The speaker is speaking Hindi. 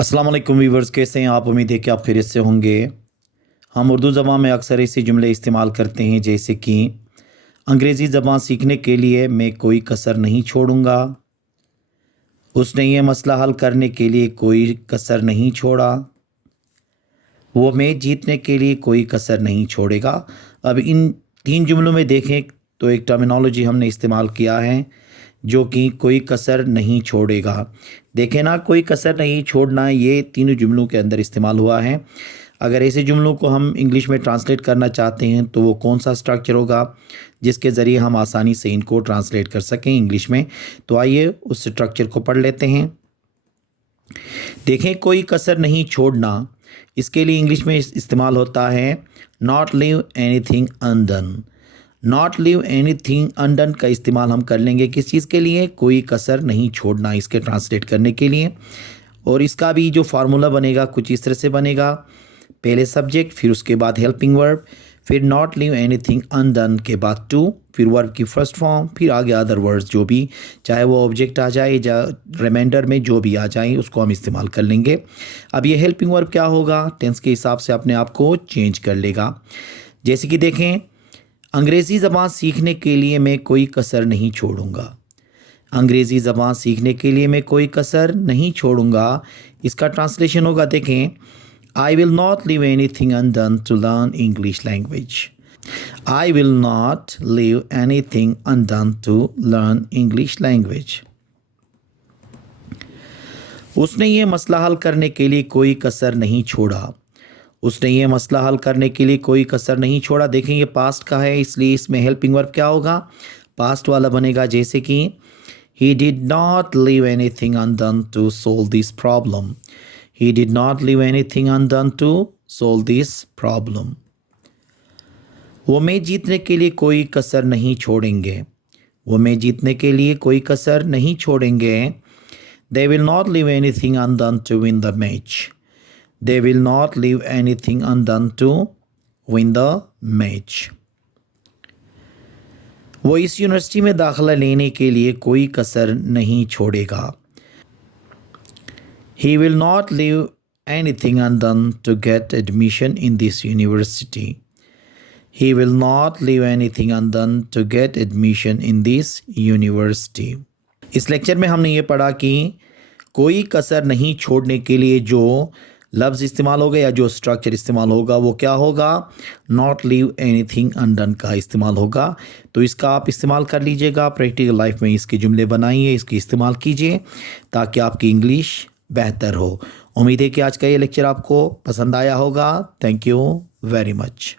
अस्सलाम वालेकुम व्यूवर्स, कैसे हैं आप? उम्मीद है कि आप खैरियत से होंगे। हम उर्दू ज़बान में अक्सर ऐसे जुमले इस्तेमाल करते हैं जैसे कि अंग्रेज़ी ज़बान सीखने के लिए मैं कोई कसर नहीं छोड़ूंगा, उसने ये मसला हल करने के लिए कोई कसर नहीं छोड़ा, वो मैच जीतने के लिए कोई कसर नहीं छोड़ेगा। अब इन तीन जुमलों में देखें तो एक टर्मिनोलॉजी हमने इस्तेमाल किया है जो कि कोई कसर नहीं छोड़ेगा। देखें ना, कोई कसर नहीं छोड़ना, ये तीनों जुमलों के अंदर इस्तेमाल हुआ है। अगर ऐसे जुमलों को हम इंग्लिश में ट्रांसलेट करना चाहते हैं तो वो कौन सा स्ट्रक्चर होगा जिसके ज़रिए हम आसानी से इनको ट्रांसलेट कर सकें इंग्लिश में। तो आइए उस स्ट्रक्चर को पढ़ लेते हैं। देखें, कोई कसर नहीं छोड़ना, इसके लिए इंग्लिश में इस्तेमाल होता है not leave anything undone. Not leave anything undone का इस्तेमाल हम कर लेंगे किस चीज़ के लिए? कोई कसर नहीं छोड़ना, इसके ट्रांसलेट करने के लिए। और इसका भी जो फार्मूला बनेगा कुछ इस तरह से बनेगा, पहले सब्जेक्ट, फिर उसके बाद हेल्पिंग वर्ब, फिर नॉट लीव एनीथिंग अनडन के बाद टू, फिर वर्ब की फर्स्ट फॉर्म, फिर आगे अदर वर्ड्स जो भी, चाहे वो ऑब्जेक्ट आ जाए या रिमाइंडर में जो भी आ जाए उसको हम इस्तेमाल कर लेंगे। अब ये हेल्पिंग वर्ब क्या होगा? टेंस के हिसाब से अपने आप को चेंज कर लेगा। जैसे कि देखें, अंग्रेज़ी ज़बान सीखने के लिए मैं कोई कसर नहीं छोड़ूंगा। अंग्रेज़ी ज़बान सीखने के लिए मैं कोई कसर नहीं छोड़ूंगा, इसका ट्रांसलेशन होगा, देखें, I will not leave anything undone to learn English language. I will not leave anything undone to learn English language. उसने ये मसला हल करने के लिए कोई कसर नहीं छोड़ा। उसने ये मसला हल करने के लिए कोई कसर नहीं छोड़ा। देखें, ये पास्ट का है, इसलिए इसमें हेल्पिंग वर्ब क्या होगा? पास्ट वाला बनेगा। जैसे कि he did not leave anything undone to solve this problem. He did not leave anything undone to solve this problem. वो मैच जीतने के लिए कोई कसर नहीं छोड़ेंगे। वो मैच जीतने के लिए कोई कसर नहीं छोड़ेंगे। They will not leave anything undone to win the match. They will not leave anything undone to win the match. वो इस यूनिवर्सिटी में दाखिला लेने के लिए कोई कसर नहीं छोड़ेगा। He will not leave anything undone to get admission in this university. He will not leave anything undone to get admission in this university. इस लेक्चर में हमने ये पढ़ा कि कोई कसर नहीं छोड़ने के लिए जो लफ्ज़ इस्तेमाल होगा या जो स्ट्रक्चर इस्तेमाल होगा वो क्या होगा? नॉट लीव एनीथिंग अनडन का इस्तेमाल होगा। तो इसका आप इस्तेमाल कर लीजिएगा, प्रैक्टिकल लाइफ में इसके जुमले बनाइए, इसकी इस्तेमाल कीजिए ताकि आपकी इंग्लिश बेहतर हो। उम्मीद है कि आज का ये लेक्चर आपको पसंद आया होगा। Thank you very much.